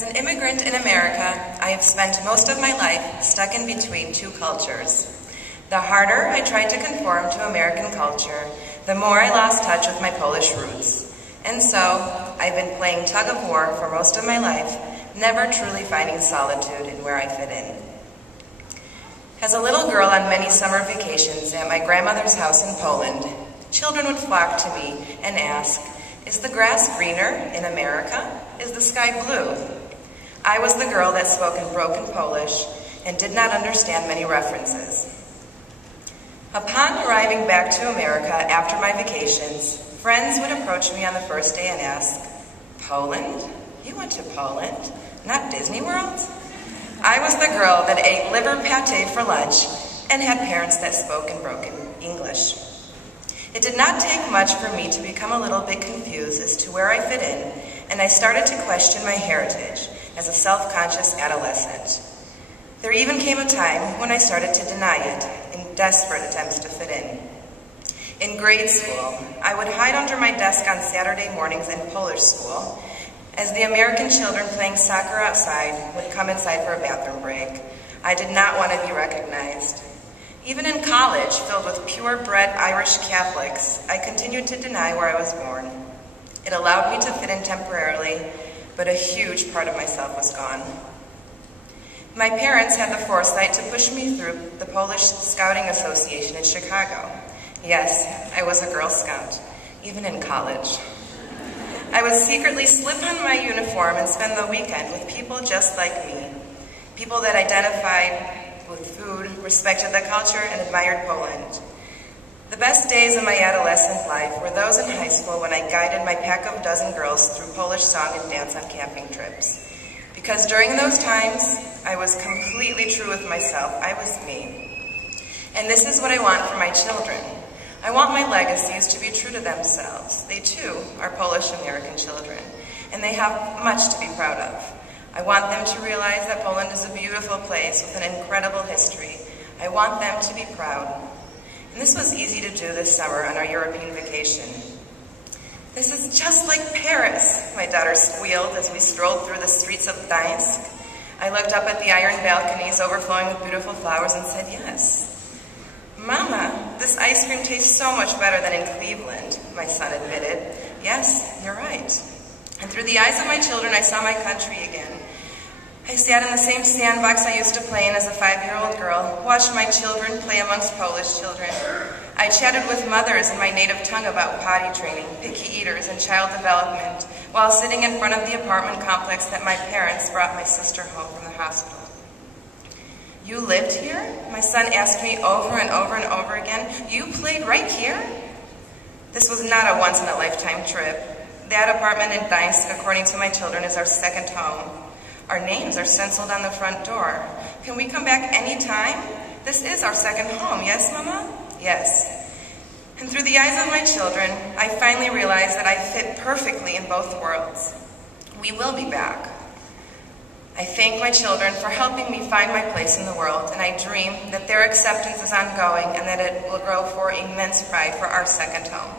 As an immigrant in America, I have spent most of my life stuck in between two cultures. The harder I tried to conform to American culture, the more I lost touch with my Polish roots. And so, I've been playing tug of war for most of my life, never truly finding solitude in where I fit in. As a little girl on many summer vacations at my grandmother's house in Poland, children would flock to me and ask, "Is the grass greener in America? Is the sky blue?" I was the girl that spoke in broken Polish and did not understand many references. Upon arriving back to America after my vacations, friends would approach me on the first day and ask, "Poland? You went to Poland? Not Disney World?" I was the girl that ate liver pate for lunch and had parents that spoke in broken English. It did not take much for me to become a little bit confused as to where I fit in, and I started to question my heritage as a self-conscious adolescent. There even came a time when I started to deny it in desperate attempts to fit in. In grade school, I would hide under my desk on Saturday mornings in Polish school as the American children playing soccer outside would come inside for a bathroom break. I did not want to be recognized. Even in college, filled with purebred Irish Catholics, I continued to deny where I was born. It allowed me to fit in temporarily, but a huge part of myself was gone. My parents had the foresight to push me through the Polish Scouting Association in Chicago. Yes, I was a Girl Scout, even in college. I would secretly slip on my uniform and spend the weekend with people just like me, people that identified with food, respected the culture, and admired Poland. The best days of my adolescent life were those in high school when I guided my pack of dozen girls through Polish song and dance on camping trips. Because during those times, I was completely true with myself. I was me. And this is what I want for my children. I want my legacies to be true to themselves. They too are Polish-American children, and they have much to be proud of. I want them to realize that Poland is a beautiful place with an incredible history. I want them to be proud. And this was easy to do this summer on our European vacation. "This is just like Paris," my daughter squealed as we strolled through the streets of Gdańsk. I looked up at the iron balconies overflowing with beautiful flowers and said, "Yes." "Mama, this ice cream tastes so much better than in Cleveland," my son admitted. "Yes, you're right." And through the eyes of my children, I saw my country again. I sat in the same sandbox I used to play in as a 5-year-old girl, watched my children play amongst Polish children. I chatted with mothers in my native tongue about potty training, picky eaters, and child development, while sitting in front of the apartment complex that my parents brought my sister home from the hospital. "You lived here?" my son asked me over and over and over again. "You played right here?" This was not a once-in-a-lifetime trip. That apartment in Gdańsk, according to my children, is our second home. Our names are stenciled on the front door. "Can we come back anytime? This is our second home, yes, Mama?" "Yes." And through the eyes of my children, I finally realized that I fit perfectly in both worlds. We will be back. I thank my children for helping me find my place in the world, and I dream that their acceptance is ongoing and that it will grow for immense pride for our second home.